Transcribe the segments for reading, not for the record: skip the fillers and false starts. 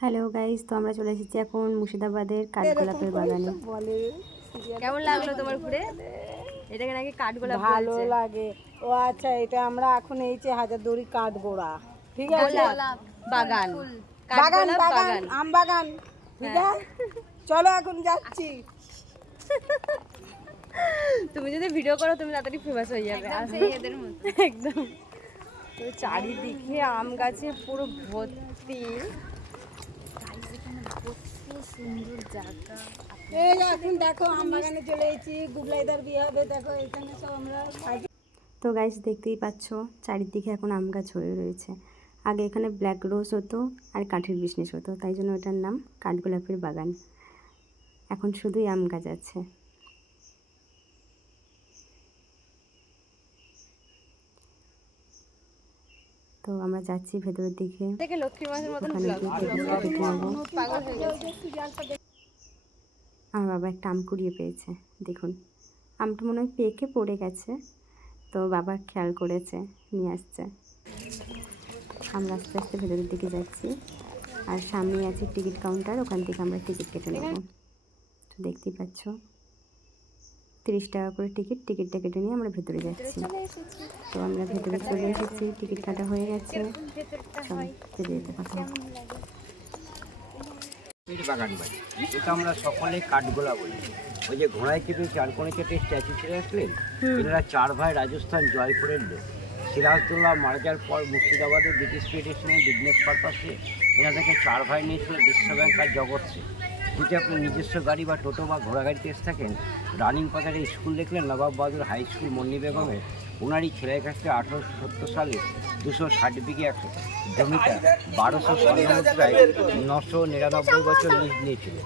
Hello guys, তো আমরা চলে এসেছি এখন মুর্শিদাবাদের কাঠগোলাপের বাগানে। কেমন লাগলো তোমার ঘুরে? এটাকে নাকি কাঠগোলাপ ভালো লাগে। ও আচ্ছা, এটা আমরা এখন এই যে হাজারদুয়ারি কাঠগোড়া, ঠিক আছে, বাগান বাগান বাগান আম বাগান, ঠিক আছে। চলো এখন যাচ্ছি। তুমি যদি ভিডিও করো তুমি তাড়াতাড়ি ফেমাস হয়ে যাবে এদের মতো একদম। তো চারিদিকে আম গাছে পুরো ভর্তি, সুন্দর জায়গা। এই যে এখন দেখো আম বাগানে চলে এসেছি, গুবলাইদার বিয়ে হবে, দেখো এখানে সব আমরা। তো গাইস দেখতেই পাচ্ছ চারিদিকে এখন আম গাছ হয়ে রয়েছে। আগে এখানে ব্ল্যাক রোজ হতো আর কাঠের বিজনেস হতো, তাই জন্য এটার নাম কাঠগোলাপের বাগান। এখন শুধুই আম গাছ আছে। তো আমরা যাচ্ছি ভেতরের দিকে। লক্ষ্মী মাছের মতন আমার বাবা একটা আম কুড়িয়ে পেয়েছে, দেখুন আমটা মনে হয় পেকে পড়ে গেছে, তো বাবা খেয়াল করেছে নিয়ে আসছে। আমরা আস্তে আস্তে ভেতরের দিকে যাচ্ছি, আর সামনেই আছে টিকিট কাউন্টার, ওখান থেকে আমরা টিকিট কেটে নেব। তো দেখতেই পাচ্ছ 30 টাকা করে টিকিটটা কেটে নিয়ে আমরা ভেতরে যাচ্ছি। তো আমরা ভেতরে চলে এসেছি, টিকিট কাটা হয়ে গেছে, সব যেতে যেতে কথা। বাগান বাড়ি, এটা আমরা সকলে কাঠগোলা বলি। ওই যে ঘোড়ায় চেপে চারকোণে চেপে স্ট্যাচু ছেড়ে আসলেন, এনারা 4 ভাই রাজস্থান জয়পুরের লোক। সিরাজদৌল্লা মারা যাওয়ার পর মুর্শিদাবাদে ব্রিটিশ পিটিশনে বিজনেস পারপাসে এনাদেরকে 4 ভাই নিয়েছিল বিশ্ব ব্যাংক আর জগৎ সিং। যদি আপনি নিজস্ব গাড়ি বা টোটো বা ঘোড়া গাড়িতে এসে থাকেন, রানিং বাজারে স্কুল দেখলেন নবাব বাহাদুর হাই স্কুল মন্নি বেগমের, ওনারই ছেলের কাছ থেকে 1870 সালে 260 বিঘে জমিটা 1200 মুদ্রায় 999 বছর লিজ নিয়েছিল।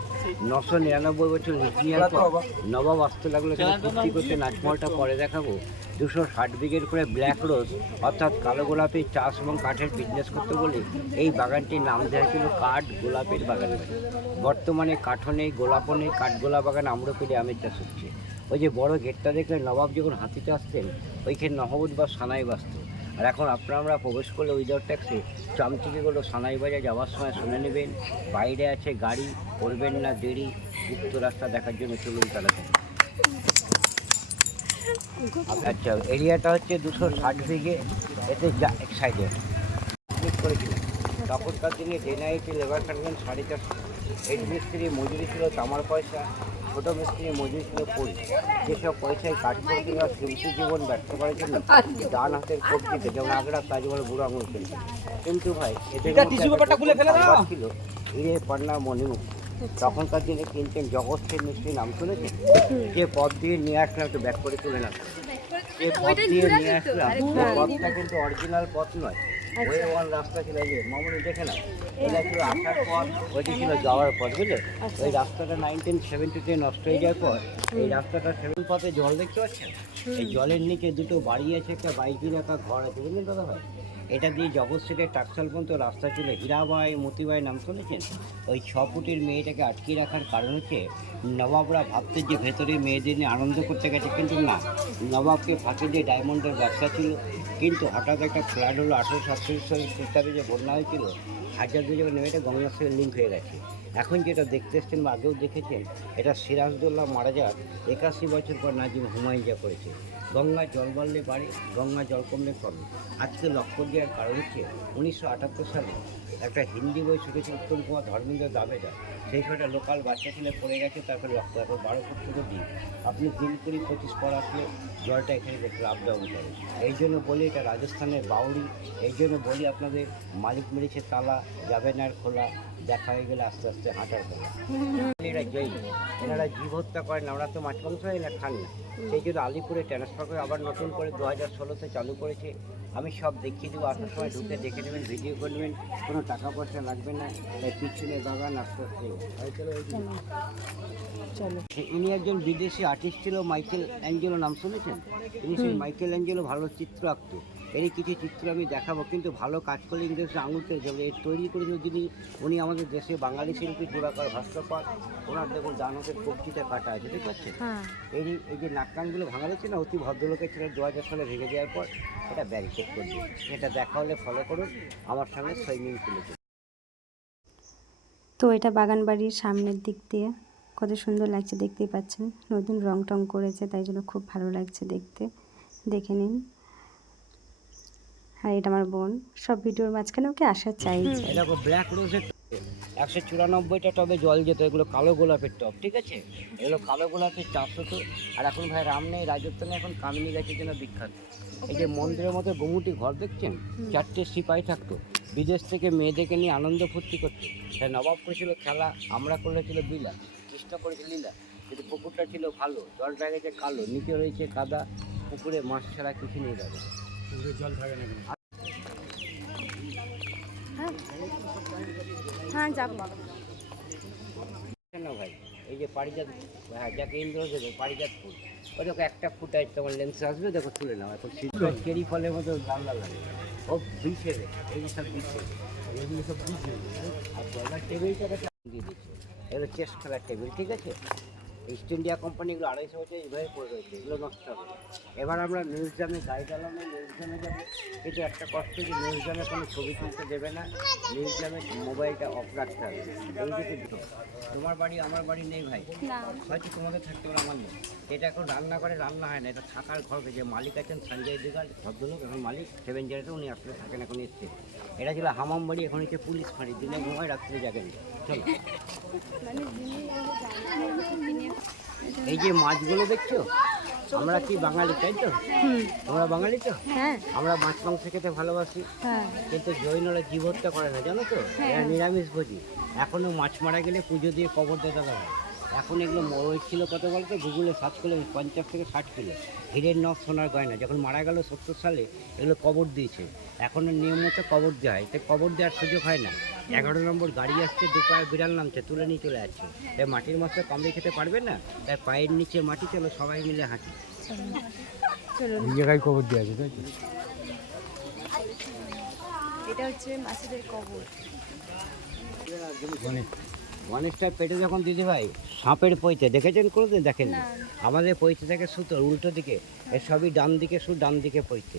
999 বছর লিজ নেওয়ার পর নবাব আসতে লাগলো এখানে ফুর্তি করতে, নাচমহলটা পরে দেখাবো। 260 বিঘের করে ব্ল্যাক রোজ অর্থাৎ কালো গোলাপের চাষ এবং কাঠের বিজনেস করতে বলে এই বাগানটির নাম দেওয়া ছিল কাঠ গোলাপের বাগান। বর্তমানে কাঠও নেই, গোলাপও নেই, কাঠগোলা বাগান আম্রকুড়ি আমের চাষ হচ্ছে। ওই যে বড় গেটটা দেখলে নবাব যখন হাতিতে আসতেন ওইখানে নহবত বা সানাই বাসত। আর এখন আমরা প্রবেশ করলে উইদাউট ট্যাক্সে চামচিকিগুলো সানাই বাজার যাওয়ার সময় শুনে নেবেন। বাইরে আছে গাড়ি, করবেন না দেরি, উত্তর রাস্তা দেখার জন্য চলুন তাড়াতাড়ি। আচ্ছা, এরিয়াটা হচ্ছে 260 বিঘে, এতে এক সাইডে করেছিলেন। তখনকার দিনে ডেনাইটি লেবার খাটবেন 450, হেড মিস্ত্রি মজুরি ছিল তামার পয়সা, ছোটো মিস্ত্রি মজুরি ছিল পড়ি। যেসব পয়সায় কাজ করতে বা শিল্পী জীবন ব্যর্থ করার জন্য ডান হাতের কবজিতে যেমন আগড়া কাজ বলে বুড়ো আঙুল চলছে। কিন্তু ভাই এদের ছিল হিরে পান্না মণিমুখ। তখনকার দিনে কিনতেন জগৎ সিং মিস্ত্রি, নাম শুনেছেন? যে পথ দিয়ে নিয়ে আসলাম একটু ব্যাক করে তুলে না, যে পথ দিয়ে নিয়ে আসলাম পথটা কিন্তু অরিজিনাল পথ নয়, ওই ওয়ান রাস্তা ছিল। যে মামুনি দেখে না, এটা ছিল আসার পথ, ওইটি ছিল যাওয়ার পথ, বুঝলে? ওই রাস্তাটা 1970-তে নষ্ট হয়ে যাওয়ার পর এই রাস্তাটা 7 পথে জল দেখতে পাচ্ছেন, এই জলের নিচে দুটো বাড়ি আছে, একটা বাইকে রাখা ঘর আছে, বুঝলেন দাদা ভাই? এটা দিয়ে জগৎ থেকে টাকসাল পর্যন্ত রাস্তা ছিল। হীরাবাই মতিবাই নাম শুনেছেন? ওই 6 ফুটের মেয়েটাকে আটকে রাখার কারণ হচ্ছে নবাবরা ভাবতে যে ভেতরে মেয়েদের নিয়ে আনন্দ করতে গেছে, কিন্তু না, নবাবকে ফাঁকে দিয়ে ডায়মন্ডের ব্যবসা ছিল। কিন্তু হঠাৎ একটা ফ্লাড হলো 1847 সালে, খ্রিস্টাব্দে যে বন্যা হয়েছিল, হাজারদুয়ারি যখন নেমে এটা গঙ্গার সঙ্গে লিঙ্ক হয়ে গেছে। এখন যেটা দেখতে এসছেন বা আগেও দেখেছেন, এটা সিরাজদৌল্লা মারা যাওয়ার 81 বছর পর নাজিম হুমায়ুন যা করেছে। গঙ্গার জল বাড়লে বাড়ে, গঙ্গা জল কমলে কমে। আজকে লক্ষ্য দেওয়ার কারণ হচ্ছে 1978 সালে একটা হিন্দি বই ছুটেছে উত্তম কুমার ধর্মেন্দ্র দাবেদার, সেই সময়টা লোকাল বাচ্চা ছেলে পড়ে গেছে, তারপরে রক্ত এখন 12 ফুট থেকে দিন। আপনি 3 কুড়ি 25 পর আসলে জলটা এখানে দেখলে আপ ডাউন করে। এই জন্য বলি এটা রাজস্থানের বাউরি। এই জন্য বলি আপনাদের মালিক মেরেছে তালা, যাবেন আর খোলা, দেখা হয়ে গেলে আস্তে আস্তে হাঁটার খোলা। এরা জৈন, এনারা জীব হত্যা করেন, আমরা তো মাছ মাংস এরা খান না। সেই জন্য আলিপুরে ট্রান্সফার করে আবার নতুন করে 2016-তে চালু করেছে। আমি সব দেখিয়ে দেবো, আসার সময় ঢুকে দেখে নেবেন, ভিডিও করে নেবেন, কোনো টাকা পয়সা লাগবে না। তাই পিছনে বাগান আস্তে আস্তে। ইনি একজন বিদেশি আর্টিস্ট ছিল, মাইকেল অ্যাঞ্জেলো, নাম শুনেছেন? ইনি সেই মাইকেল অ্যাঞ্জেলো ভালো চিত্র আঁকতো। এরই কিছু চিত্র আমি দেখাবো, কিন্তু ভালো কাজ করলে ইংরেজরা আঙুল থেকে যাবে। এর তৈরি করেছিল যিনি, উনি আমাদের দেশে বাঙালি শিল্পী দিবাকর ভাস্কর। ওনার দেখুন ডান হাতের কবজিটা কাটা আছে, ঠিক আছে? এই যে নাক কানগুলো ভাঙা যাচ্ছে না, অতি ভদ্রলোকের ছিল। 2000 সালে ভেঙে দেওয়ার পর এটা ব্যাগ চেক করবে। এটা দেখা হলে ফলো করুন, আমার সঙ্গে সুইমিং পুলে। তো এটা বাগান বাড়ির সামনের দিক দিয়ে কত সুন্দর লাগছে দেখতেই পাচ্ছেন, নতুন রং টং করেছে তাই জন্য খুব ভালো লাগছে দেখতে, দেখে নিন। আর এটা আমার বোন, সব ভিডিওর মাঝখানে ওকে আসা চাইছে। এটা ব্ল্যাক রোজের 194টা টবে জল যেত, এগুলো কালো গোলাপের টব, ঠিক আছে? এগুলো কালো গোলাপের চাষ হতো। আর এখন ভাই রাম নেই, রাজত্ব নেই, এখন কামিনী গাছের জন্য বিখ্যাত। এই যে মন্দিরের মধ্যে গোমুটি ঘর দেখছেন, 4টে সিপাহি থাকতো, বিদেশ থেকে মেয়েদেরকে নিয়ে আনন্দ ফুর্তি করতো। তাই নবাব করেছিল খেলা, আমরা করেছিল বিলা, কৃষ্ণ করেছিল লীলা। কিন্তু পুকুরটা ছিল ভালো, জলটা গেছে কালো, নিচে রয়েছে কাদা, পুকুরে মাছ ছাড়া কিছু নেই দাদা, পুকুরে জল থাকে না। হ্যাঁ যাবো। না ভাই, এই যে পারিজাত, হ্যাঁ যাকে ইন্দ্র দেবে পারিজাত ফুল, ওই দেখো একটা ফুটায় তোমার লেন্সে আসবে, দেখো তুলে নাও। এখন শীতকাল চেরি ফলের মতো লাল লাল লাগে, ও বিছে রে, এই সব বিছে, এগুলো সব বিছে। আর জলের টেবিলটা দিয়ে দিচ্ছে, এগুলো চেস্ট খেলার টেবিল, ঠিক আছে? ইস্ট ইন্ডিয়া কোম্পানিগুলো 250 বছর এইভাবে পড়ে রয়েছে, এগুলো নষ্ট হবে। এবার আমরা মিউজিয়ামে গাড়ি চালানো, মিউজিয়ামে যাবো, কিন্তু একটা কষ্ট যে মিউজিয়ামে কোনো ছবি তুলতে দেবে না, মিউজিয়ামে মোবাইলটা অফ রাখতে হবে। এই যে দুটো, তোমার বাড়ি আমার বাড়ি নেই ভাই, হয়তো তোমাদের থাকতে পারে, আমার নেই। এটা এখন রান্না করে, রান্না হয় না, এটা থাকার ঘর। যে মালিক আছেন সঞ্জয় দিগাল ভদ্রলোক, এখন মালিক 7 জেনারেশন, উনি আসলে থাকেন, এখন এসছে। এটা ছিল হামাম বাড়ি, এখন হচ্ছে পুলিশ ফাঁড়ি, দিনে ঘুমায় রাত্রে জাগেন। চলো, এই যে মাছগুলো দেখছো, আমরা কি বাঙালি তাই তো? তোমরা বাঙালি তো? হ্যাঁ আমরা মাছ মাংস খেতে ভালোবাসি, হ্যাঁ কিন্তু জৈনরা জীব হত্যা করে না, জানো তো? এরা নিরামিষ ভোজি। এখনো মাছ মারা গেলে পুজো দিয়ে কবর দিয়ে দেওয়া হয়। এখন এগুলো ওয়েট ছিল কত বলতো, গুগলে সার্চ করলে 50 থেকে 60 কিলো হীরের নখ, সোনার গয়না। যখন মারা গেল 70 সালে, এগুলো কবর দিয়েছে। এখনো নিয়ম মতো কবর দেওয়া হয়, তাই কবর দেওয়ার সুযোগ হয় না। 11 নম্বর গাড়ি আসছে, দুপায়ে বিড়াল নামছে, তুলে নিয়ে চলে যাচ্ছে। তাই মাটির মাছটা কামড়ে খেতে পারবে না, তাই পায়ের নিচে মাটি, চলো সবাই মিলে হাঁটি। এই জায়গায় কবর দেওয়া আছে, তাই তো? এটা হচ্ছে মাছেদের কবর। গণেশটা পেটে যখন দিদি ভাই সাপের পৈতে দেখেছেন, কোনোদিন দেখেন? আমাদের পৈতে থাকে সুতোর উল্টো দিকে, এর সবই ডান দিকে সুর, ডান দিকে পৈতে।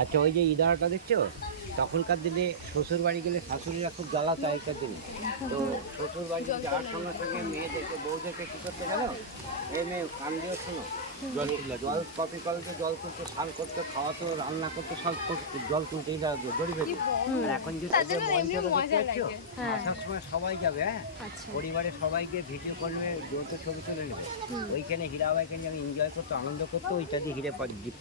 আচ্ছা, ওই যে ইদারাটা দেখছো, তখনকার দিনে শ্বশুর বাড়ি গেলে শাশুড়িরা খুব জ্বালাতো আগেকার দিনে। তো শ্বশুর বাড়ি যাওয়ার সঙ্গে সঙ্গে মেয়েদেরকে, বউদেরকে কী করতে গেল, এই মেয়ে কান দিয়ে শোনো, জল কপি কলতে জল তুলতে, স্নান করতে, খাওয়াতো, রান্না করতে, সব জল তুলতে দড়ি বেঁধে। আর এখন যে মঞ্চটা দেখতে পাচ্ছ, আসার সময় সবাই যাবে, হ্যাঁ পরিবারের সবাইকে ভিডিও করবে, যৌথ ছবি তুলে নেবে। ওইখানে হীরাবাইকে যেন এনজয় করতো, আনন্দ করতো, ওইটা দিয়ে হিরে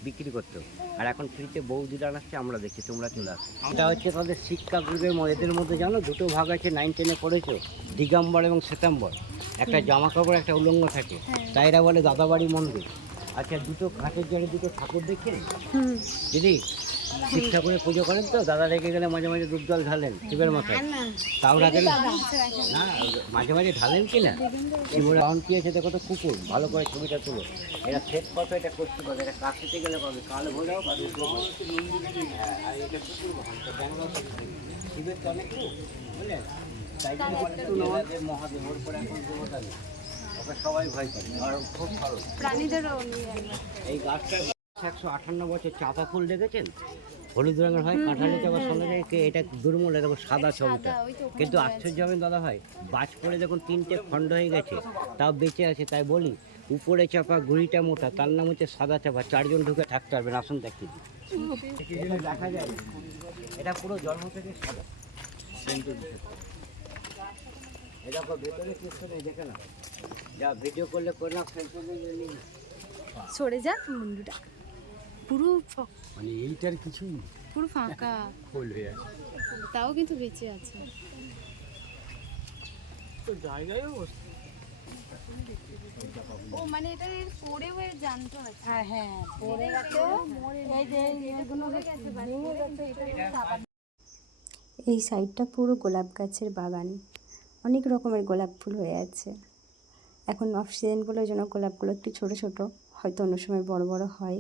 বিক্রি করতো। আর এখন ফ্রিতে বৌদিরা আসছে, আমরা দেখছি, তোমরা চলে আসো। এটা হচ্ছে তাদের শিক্ষা গ্রুপের এদের মধ্যে, জানো দুটো ভাগ আছে, 9, 10-এ পড়েছো, দিগম্বর এবং শ্বেতাম্বর। একটা জামা কাপড়, একটা উলঙ্গ থাকে, তাই এরা বলে দাদাবাড়ি মন্দির। আচ্ছা, দুটো ঘাটের জলে দুটো ঠাকুর দেখছেন দিদি, শিব ঠাকুরের পুজো করেন তো, দাদা রেখে গেলে মাঝে মাঝে দুধ জল ঢালেন শিবের মাথায়, তাও রাখেন না, মাঝে মাঝে ঢালেন কি না? শিবের রাউন্ড কি আছে দেখো তো, কুকুর, ভালো করে ছবিটা তুলো। এটা সেট কত, এটা করতে পারবে, এটা কাশিতে গেলে পাবে, কালো ভোলাও পাবে। হ্যাঁ, আর এটা কুকুর ব্যাঙ্গালোর শিবের তো অনেক বুঝলেন, তাই জন্য মহাদেব ওর পরে এখন দেবতা নেই, ওকে সবাই ভয় করে, আর খুব ভালো প্রাণীদেরও এই গাছটা। 158 বছর চাপা ফুল দেখেছেন, হলুদ রঙের হয়, কাঁঠালি চাপার সঙ্গে থেকে এটা দুর্মূল, দেখো সাদা ছবিটা। কিন্তু আশ্চর্য হবেন দাদা ভাই, বাজ পড়ে দেখুন 3টে খণ্ড হয়ে গেছে, তাও বেঁচে আছে। তাই বলি, উপরে চাপা, গুড়িটা মোটা, তার নাম হচ্ছে সাদা চাপা। 4 জন ঢুকে থাকতে পারবেন, আসুন দেখিয়ে দিই। দেখা যায় এটা পুরো জন্ম থেকে সাদা, এটা ভেতরে কিছু নেই, দেখে না, যা ভিডিও করলে করে না, সরে যা মুন্ডুটা, পুরো মানে এইটার কিছুই নেই, পুরো ফাঁকা, ফুল হয়ে আছে। তাও কিন্তু বেঁচে আছে। তো জায়গায় ও মানে এটা পড়ে হয়ে জানতো না। হ্যাঁ হ্যাঁ, পরে গেছে, এই যে এইগুলো ভেঙে গেছে, এই সাইডটা পুরো গোলাপ গাছের বাগান, অনেক রকমের গোলাপ ফুল হয়ে আছে। এখন অফ সিজন বলে, ওই জন্য গোলাপগুলো একটু ছোটো ছোটো, হয়তো অন্য সময় বড় বড় হয়।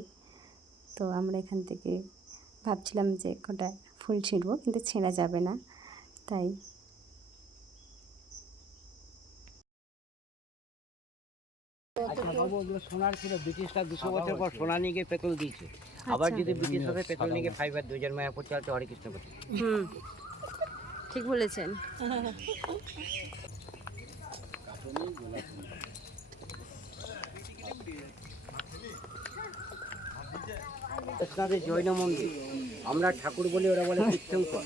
তো আমরা এখান থেকে ভাবছিলাম যে কটা ফুল ছিঁড়বো, কিন্তু ছেঁড়া যাবে না, তাই আচ্ছা বাবু, ওগুলো সোনার ছিল, ব্রিটিশরা 200 বছর পর সোনা নিয়ে গিয়ে পেতল দিয়েছে। আবার যদি ব্রিটিশ হবে, পেতল নিয়ে গিয়ে ফাইবার 2000 মায়া পড়তে হচ্ছে, হরে কৃষ্ণ বলে। ঠিক বলেছেন। কৃষ্ণাদের জৈন মন্দির, আমরা ঠাকুর বলি, ওরা বলে তীর্থঙ্কর।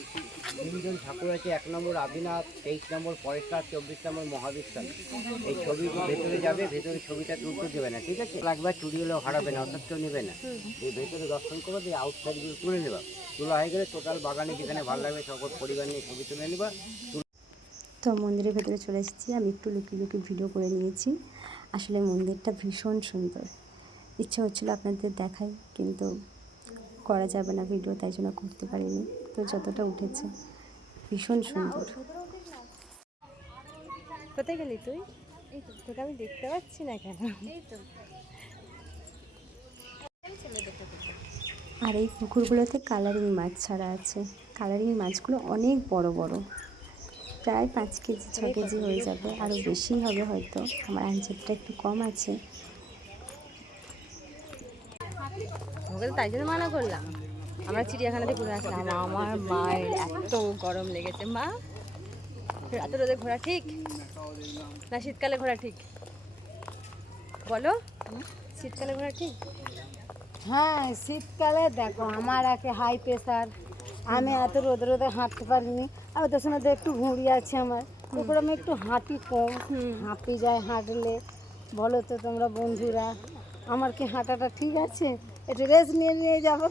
তিনজন ঠাকুর আছে, 1 নম্বর আদিনাথ, 23 নম্বর পরেশনাথ, 24 নম্বর মহাবিশ্বাস। এই ছবি ভেতরে যাবে, ভেতরে ছবিটা তুলতে দেবে না, ঠিক আছে? একবার চুরি হলেও হারাবে না, অর্থাৎ কেউ নেবে না। এই ভেতরে দর্শন করবো, দিয়ে আউটসাইডগুলো তুলে নেবা। তোলা হয়ে গেলে টোটাল বাগানে যেখানে ভালো লাগবে সকল পরিবার নিয়ে ছবি তুলে নেবা। তো মন্দিরের ভেতরে চলে এসেছি, আমি একটু লুকিয়ে লুকিয়ে ভিডিও করে নিয়েছি। আসলে মন্দিরটা ভীষণ সুন্দর, ইচ্ছা হচ্ছিলো আপনাদের দেখাই, কিন্তু করা যাবে না ভিডিও, তাই জন্য করতে পারিনি। তো যতটা উঠেছে ভীষণ সুন্দর। কোথায় গেলি তুই? এই তো, তোকে আমি দেখতে পাচ্ছি না কেন? এই তো। আর এই পুকুরগুলোতে কালারিং মাছ ছাড়া আছে। কালারিং মাছগুলো অনেক বড় বড়, প্রায় 5 কেজি 6 কেজি হয়ে যাবে, আরও বেশি হবে হয়তো, আমার আঞ্চলটা একটু কম আছে। ওকে তো তাই জন্য মানা করলাম। আমরা চিড়িয়াখানাতে ঘুরে আসলাম, আমার মায়ের এত গরম লেগেছে। মা, এত রোদে ঘোরা ঠিক না শীতকালে ঘোরা ঠিক? বলো, শীতকালে ঘোরা ঠিক? হ্যাঁ, শীতকালে দেখো আমার একে হাই প্রেশার, আমি এত রোদে রোদে হাঁটতে পারিনি। আর ওদের সঙ্গে তো একটু ঘুড়ি আছে আমার, তারপর আমি একটু হাঁটি কম, হাঁপি যায় হাঁটলে। বলো তো তোমরা বন্ধুরা, আমার কি হাঁটাটা ঠিক আছে? একটু রেস্ট নিয়ে নিয়ে যাবো।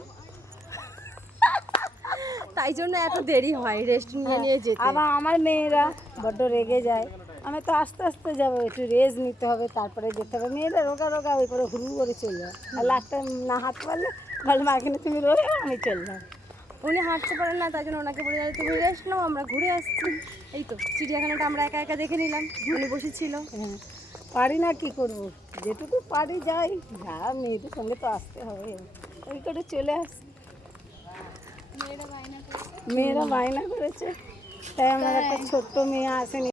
তাই জন্য এত দেরি হয় রেস্ট নিয়ে নিয়ে যেতে। আবার আমার মেয়েরা বড্ড রেগে যায়, আমি তো আস্তে আস্তে যাবো, একটু রেস্ট নিতে হবে, তারপরে যেতে হবে। মেয়েরা রোগা রোগা ওই করে হুড়ু করে চলে যায়, আর লাস্টে না হাঁটতে পারলে বলে মা এখানে তুমি রোগে, আমি চললাম। উনি হাঁটতে পারেন না, তাই জন্য ওনাকে বলে যায় তুমি রেস্ট নাও, আমরা ঘুরে আসছি। এই তো চিড়িয়াখানাটা আমরা একা একা দেখে নিলাম, উনি বসেছিল। হ্যাঁ, পারি না কি করব, যেটুকু পারি যাই, যা মেয়েদের সঙ্গে তো আসতে হবে, ওই করে চলে আসি। মেয়েরা বায়না করেছে, তাই আমার একটা ছোট্ট মেয়ে আসেনি।